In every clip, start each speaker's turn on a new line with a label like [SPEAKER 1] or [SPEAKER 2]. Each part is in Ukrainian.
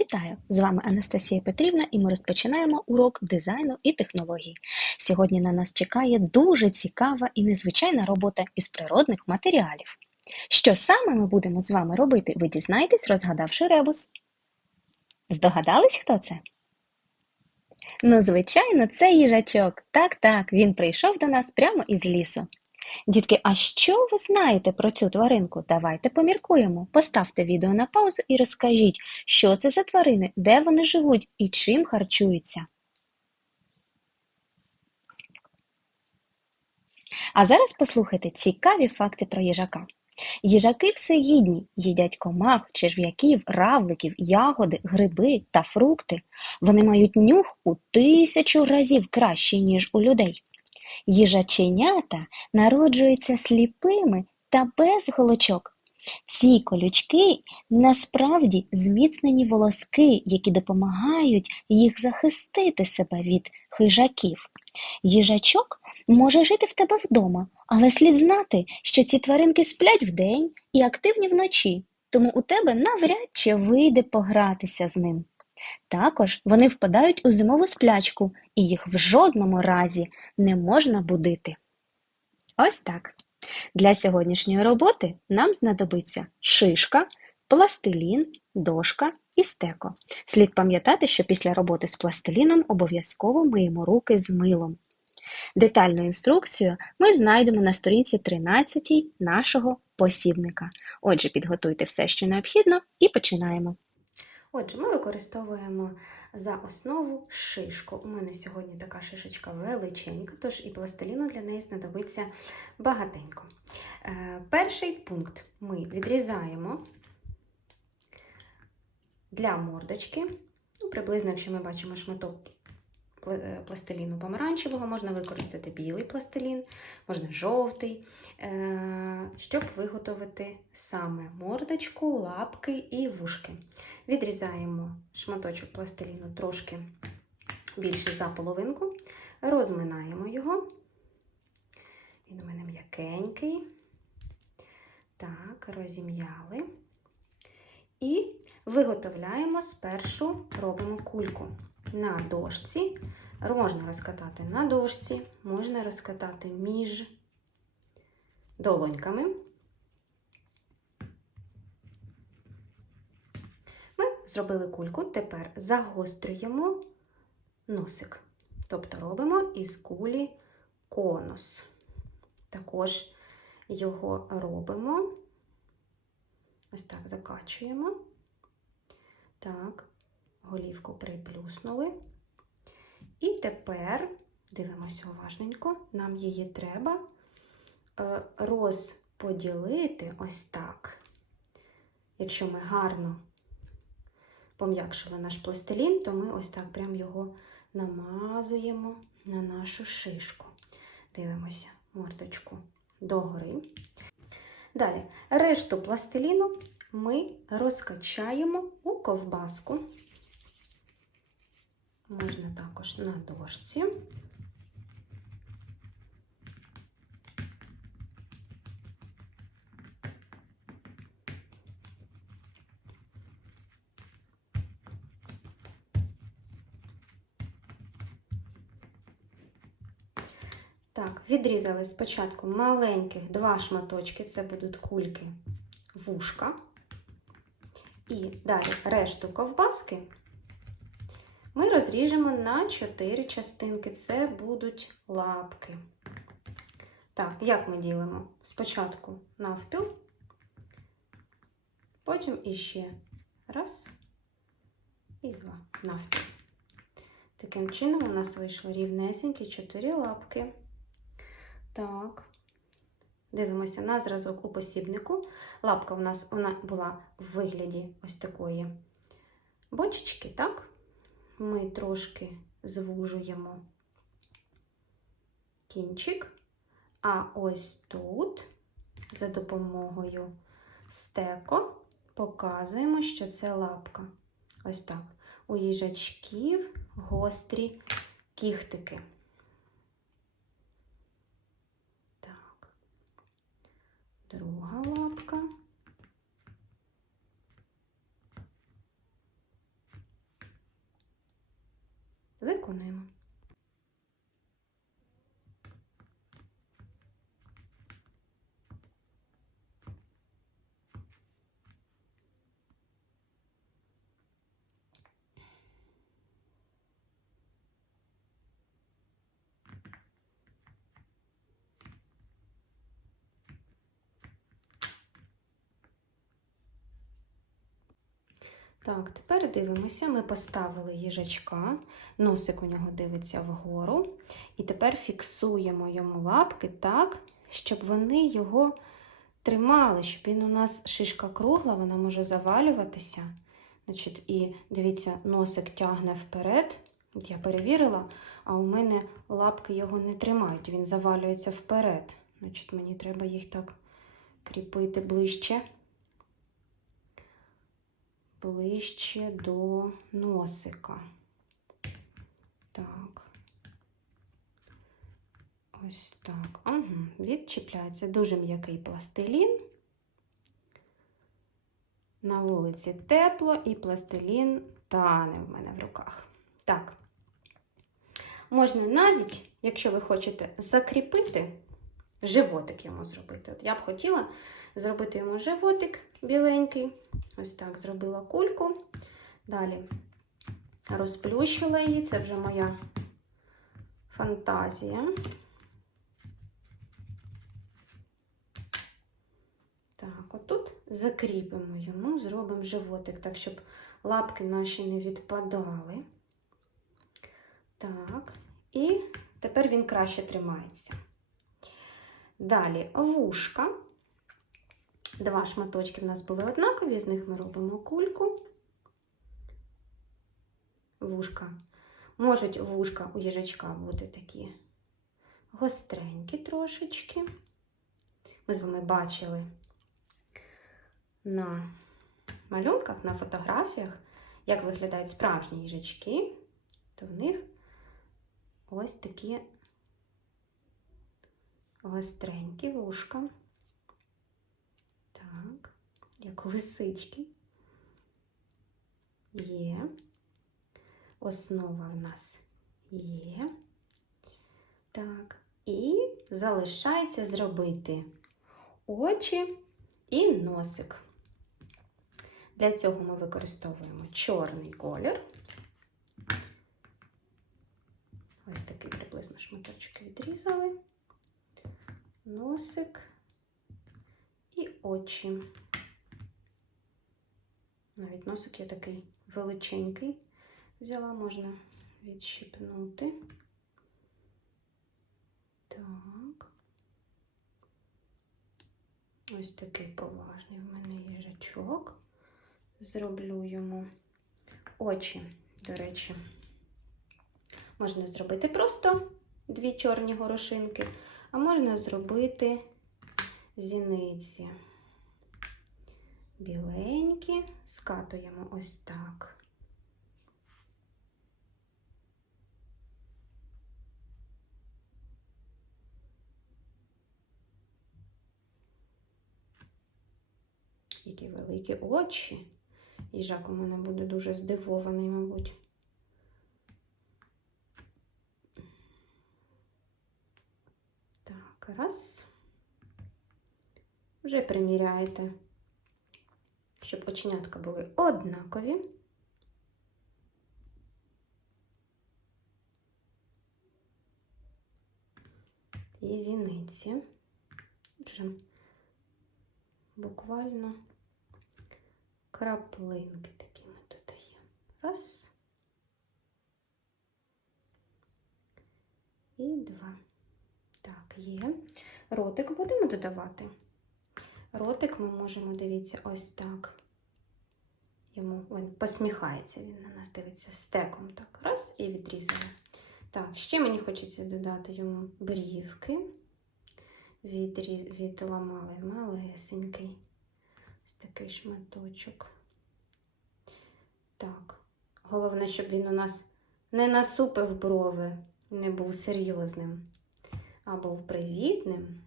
[SPEAKER 1] Вітаю! З вами Анастасія Петрівна і ми розпочинаємо урок дизайну і технологій. Сьогодні на нас чекає дуже цікава і незвичайна робота із природних матеріалів. Що саме ми будемо з вами робити, ви дізнаєтесь, розгадавши ребус. Здогадались, хто це? Ну, звичайно, це їжачок. Так, так, він прийшов до нас прямо із лісу. Дітки, а що ви знаєте про цю тваринку? Давайте поміркуємо. Поставте відео на паузу і розкажіть, що це за тварини, де вони живуть і чим харчуються. А зараз послухайте цікаві факти про їжака. Їжаки всеїдні, їдять комах, черв'яків, равликів, ягоди, гриби та фрукти. Вони мають нюх у тисячу разів кращий, ніж у людей. Їжаченята народжуються сліпими та без голочок. Ці колючки насправді зміцнені волоски, які допомагають їх захистити себе від хижаків. Їжачок може жити в тебе вдома, але слід знати, що ці тваринки сплять вдень і активні вночі, тому у тебе навряд чи вийде погратися з ним. Також вони впадають у зимову сплячку, і їх в жодному разі не можна будити. Ось так. Для сьогоднішньої роботи нам знадобиться шишка, пластилін, дошка і стеко. Слід пам'ятати, що після роботи з пластиліном обов'язково миємо руки з милом. Детальну інструкцію ми знайдемо на сторінці 13 нашого посібника. Отже, підготуйте все, що необхідно, і починаємо.
[SPEAKER 2] Отже, ми використовуємо за основу шишку. У мене сьогодні така шишечка величенька, тож і пластиліну для неї знадобиться багатенько. Е, перший пункт ми відрізаємо для мордочки. Ну, приблизно, якщо ми бачимо шматок пластиліну помаранчевого, можна використати білий пластилін, можна жовтий, е, щоб виготовити саме мордочку, лапки і вушки. Відрізаємо шматочок пластиліну трошки більше за половинку, розминаємо його. Він у мене м'якенький. Так, розім'яли. І виготовляємо спершу робимо кульку на дошці. Можна розкатати на дошці, можна розкатати між долоньками. Ми зробили кульку, тепер загострюємо носик. Тобто робимо із кулі конус. Також його робимо, ось так закачуємо. Так, голівку приплюснули. І тепер, дивимося уважненько, нам її треба е, розподілити ось так. Якщо ми гарно пом'якшили наш пластилін, то ми ось так прям його намазуємо на нашу шишку. Дивимося мордочку догори. Далі, решту пластиліну ми розкачаємо у ковбаску. Можна також на дошці. Так, відрізали спочатку маленьких два шматочки, це будуть кульки вушка. І далі решту ковбаски ми розріжемо на 4 частинки. Це будуть лапки. Так, як ми ділимо? Спочатку навпіл, потім іще раз і два навпіл. Таким чином, у нас вийшло рівнесенькі 4 лапки. Так, дивимося на зразок у посібнику. Лапка у нас вона була в вигляді ось такої бочечки, так? Ми трошки звужуємо кінчик, а ось тут, за допомогою стеко, показуємо, що це лапка. Ось так. У їжачків гострі кіхтики. Так. Друга лапка. Виконуємо. Так, тепер дивимося. Ми поставили їжачка, носик у нього дивиться вгору. І тепер фіксуємо йому лапки так, щоб вони його тримали, щоб він у нас шишка кругла, вона може завалюватися. Значить, І дивіться, носик тягне вперед. Я перевірила, а у мене лапки його не тримають, він завалюється вперед. Значить, мені треба їх так кріпити ближче ближче до носика. Так. Ось так. Ага, відчіпляється дуже м'який пластилін. На вулиці тепло і пластилін тане в мене в руках. Так. Можна навіть, якщо ви хочете закріпити, животик йому зробити. От я б хотіла зробити йому животик біленький. Ось так зробила кульку. Далі розплющила її, це вже моя фантазія. Так, отут закріпимо йому, зробимо животик, так, щоб лапки наші не відпадали. Так, і тепер він краще тримається. Далі вушка. Два шматочки в нас були однакові, з них ми робимо кульку. Вушка. Можуть вушка у їжачка бути такі гостренькі трошечки. Ми з вами бачили на малюнках, на фотографіях, як виглядають справжні їжачки, то в них ось такі гостренькі вушка. Як лисички. Є. Основа в нас є. Так, і залишається зробити очі і носик. Для цього ми використовуємо чорний колір. Ось такий приблизно шматочок відрізали. Носик і очі. Навіть носик є такий величенький. Взяла, можна відщипнути. Так. Ось такий поважний в мене їжачок. Зроблю йому очі, до речі. Можна зробити просто дві чорні горошинки, а можна зробити зіниці. Біленькі, скатуємо ось так. Які великі очі. Їжак у мене буде дуже здивований, мабуть. Так, раз. Вже приміряєте, щоб оченятка були однакові. І зіниці. Вже буквально краплинки такі ми додаємо. Раз. І два. Так, є. Ротик будемо додавати. Ротик ми можемо, дивіться, ось так. Йому він посміхається, він на нас дивиться стеком. Так, раз і відрізали. Так, ще мені хочеться додати йому брівки. Відрі... Відламали малесенький. Ось такий шматочок. Так, головне, щоб він у нас не насупив брови, не був серйозним, а був привітним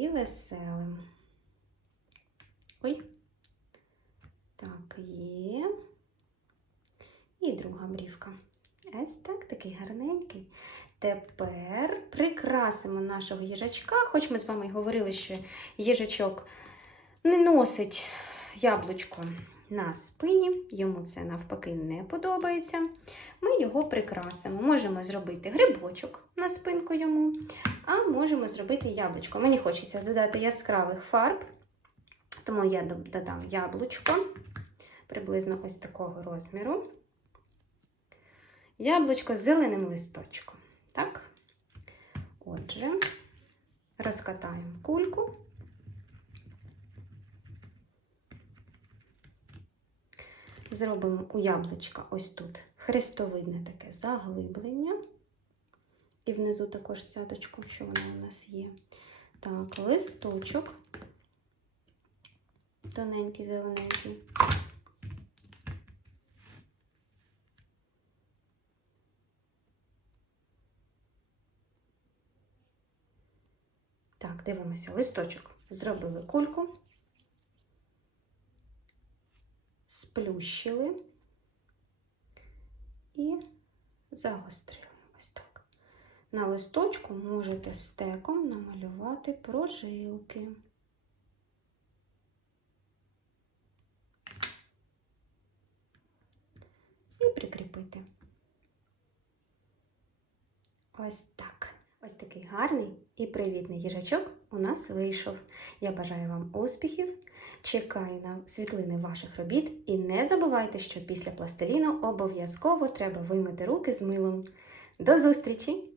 [SPEAKER 2] і веселим. Ой, так, є. І друга брівка. Ось так, такий гарненький. Тепер прикрасимо нашого їжачка, хоч ми з вами і говорили, що їжачок не носить яблучко на спині, йому це навпаки не подобається. Ми його прикрасимо. Можемо зробити грибочок на спинку йому, а можемо зробити яблучко. Мені хочеться додати яскравих фарб, тому я додам яблучко приблизно ось такого розміру. Яблучко з зеленим листочком. Так? Отже, розкатаємо кульку. Зробимо у яблучка ось тут хрестовидне таке заглиблення. І внизу також цяточку, що вона у нас є. Так, листочок. Тоненький, зелененький. Так, дивимося, листочок. Зробили кульку, сплющили і загострили. Ось так. На листочку можете стеком намалювати прожилки. І прикріпити. Ось так. Ось такий гарний і привітний їжачок у нас вийшов. Я бажаю вам успіхів, чекаю на світлини ваших робіт і не забувайте, що після пластиліну обов'язково треба вимити руки з милом. До зустрічі!